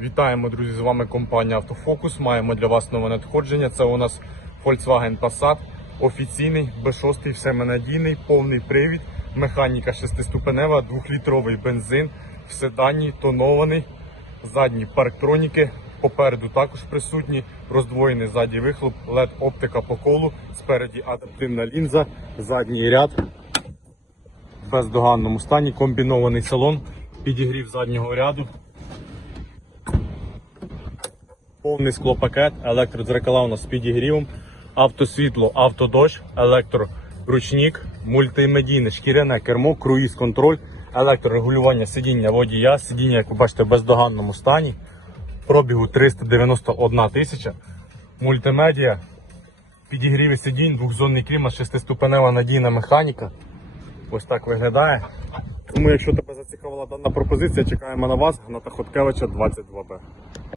Вітаємо, друзі! З вами компанія Автофокус. Маємо для вас нове надходження. Це у нас Volkswagen Passat. Офіційний, B6, всемонадійний, повний привід, механіка шестиступенева, двохлітровий бензин, в седані, тонований, задні парктроніки, попереду також присутні, роздвоєний задній вихлоп, LED оптика по колу, спереді адаптивна лінза, задній ряд в бездоганному стані, комбінований салон, підігрів заднього ряду. Повний склопакет, електродзеркала у нас з підігрівом, автосвітло, автодощ, електроручник, мультимедійне шкіряне кермо, круїз контроль, електрорегулювання сидіння водія, сидіння, як ви бачите, в бездоганному стані, пробігу 391 тисяча, мультимедіа, підігріви сидінь, двохзонний клімат, шестиступенева надійна механіка. Ось так виглядає. Тому, якщо тебе зацікавила дана пропозиція, чекаємо на вас, Гната Хоткевича 22Б.